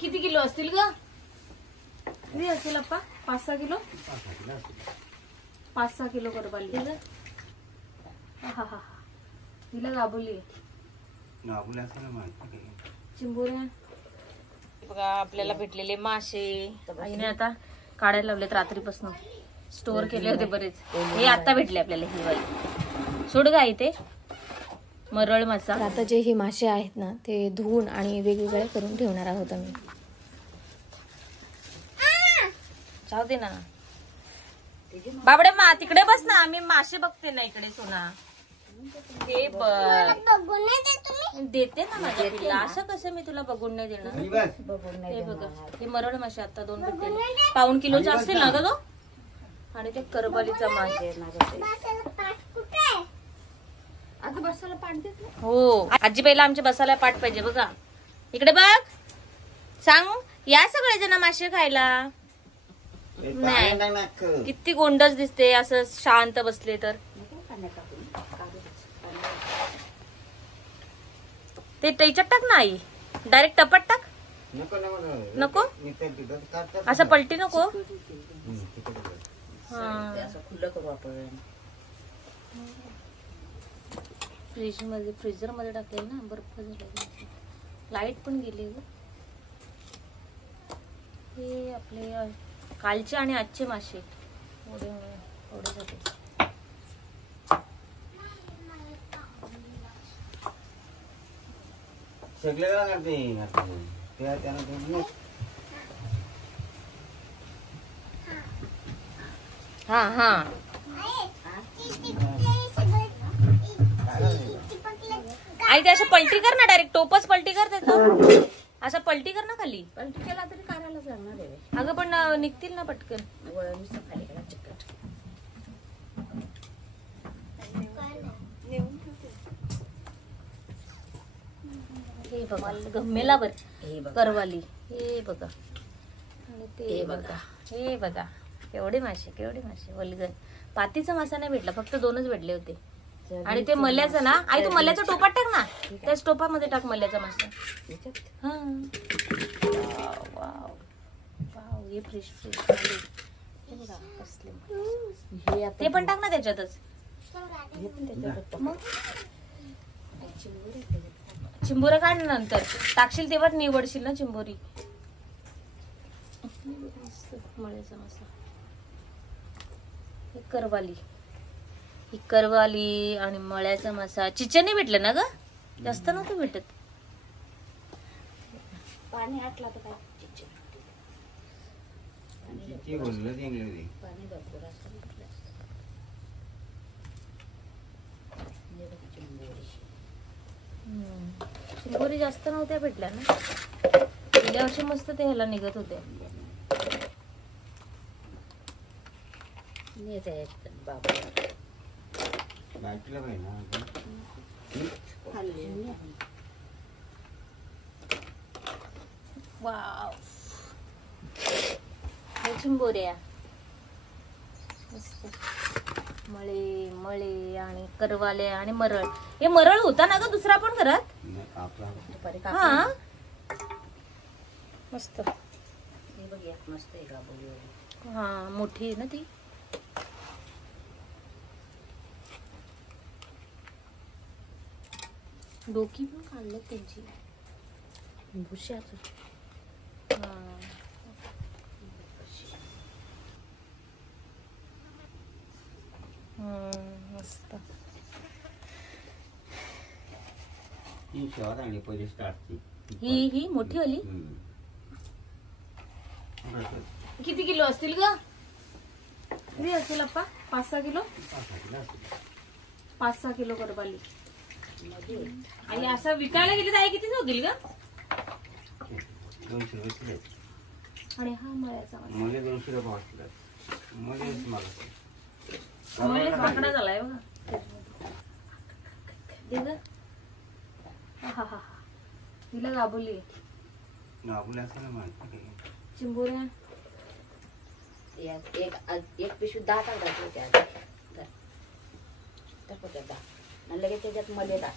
किती किलो असतील ग? किती असेल अप्पा? 5-6 किलो. 5-6 किलो करपाली. तिला गाबुली चिंबोऱ्या बघा. आपल्याला भेटलेले मासे आईने आता काढायला लावलेत. रात्रीपासून स्टोर केले होते बरेच. हे आता भेटले आपल्याला. ही वाली सोड गा इथे मरळ मासा. आता जे हे मासे आहेत ना ते धुवून आणि वेगवेगळे करून ठेवणार आहोत आम्ही. जाऊ दे ना बाबडे. तिकडे बस ना. आम्ही मासे बघते ना इकडे. सोना हे देते ना माझ्या पिल्ला. असं कसं मी तुला बघून नाही देणार? हे बघा हे मरळ मासे आता 2 भेटले. पाऊण किलोचा असतील ना ग तो. आणि ते करबालीचा मास आहे. बसायला पाठ देत. हो आजी पहिला आमच्या बसायला पाठ पाहिजे. बघा इकडे बघ. सांग या सगळे जण मासे खायला. नाही किती गोंडच दिसते असं शांत बसले तर. ते त्याच्यात टाक ना आई. डायरेक्ट टपट टाक. नको असं पलटी नको. खुलं करू आपण. फ्रीजर मध्ये टाकेल ना. बर्फ झाला. लाईट पण गेली. हे आपले कालचे आणि आजचे मासे हा आई ते असं पलटी कर ना. डायरेक्ट टोपच पलटी कर त्याचं. असं पलटी कर ना खाली. पलटी केला तरी काढायलाच लागणार आहे. अगं पण निघतील ना पटकन. खाली केला चिकट. हे बघा गम्मेला बर करवाली. हे बघा आणि ते बघा. हे बघा केवढे मासे वल्गन. पातीचा मासा नाही भेटला. फक्त 2च भेटले होते. आणि ते मल्याचं ना आई. तू मल्याचा टोपात टाक ना. त्याच टोपामध्ये टाक मल्याचा मासा. हा वाव वाव. हे फ्रेश ते पण टाक ना त्याच्यातच. चिंबोरा काढ नंतर टाकशील तेव्हा निवडशील ना चिंबोरी. मळ्याचा मासा. ही करवाली आणि मळ्याचा मासा. चिचणी भेटलं ना ग. जास्त नव्हतं भेटत. पाणी आटला तर काय पाणी भरपूर असतं. चिंबोरी जास्त नव्हत्या भेटल्या ना. गेल्या वर्षी मस्त ते ह्याला निघत होते. वाव चिंबोऱ्या मस्त. मळे आणि करवाले आणि मरळ. हे मरळ होता ना ग दुसरा पण घरात. हा मस्त. मस्त आहे. हा मोठी आहे ना ती. डोकी पण काढलं त्यांची. भुश्याच. मस्त. ही मोठी आली. किती किलो असतील ग? किती असेल अप्पा? 5-6 किलो. 5-6 किलो करपाली. आणि असं विकायला गेली तर आई कितीच होतील ग? 200 रुपये. आणि हा मळ्याचा मासा. मला 200 रुपये. मला बाकडा झालाय बघा. तिला गाबुली असं ना म्हणते चिंबोऱ्या. एक पिशवी 10 टाकायचे होते. लगेच त्याच्यात मध्ये टाक.